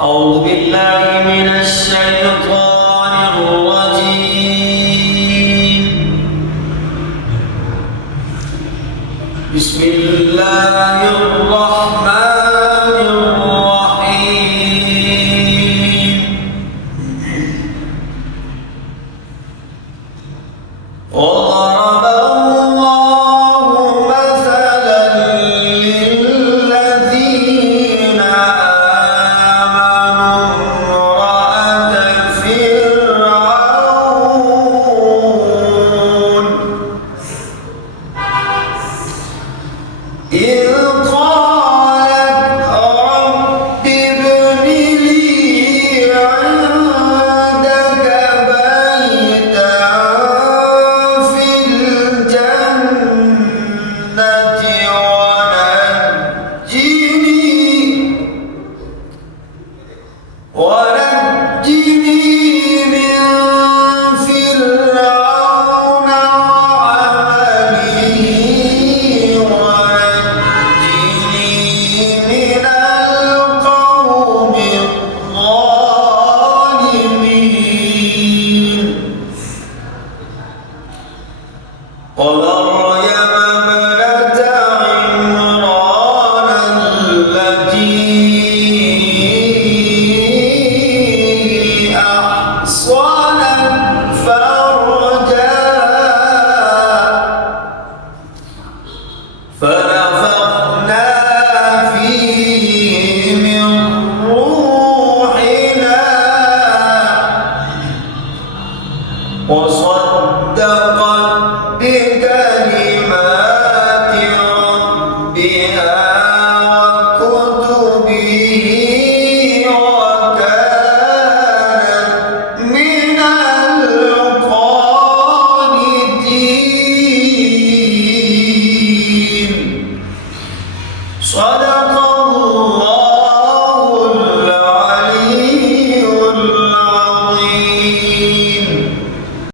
أعوذ بالله من الشيطان الرجيم. بسم الله الرحمن الرحيم. وضرب الله مثلا للذين آمنوا امرأة فرعون إذ قالت رب ابن لي عندك بيتا في الجنة ونجني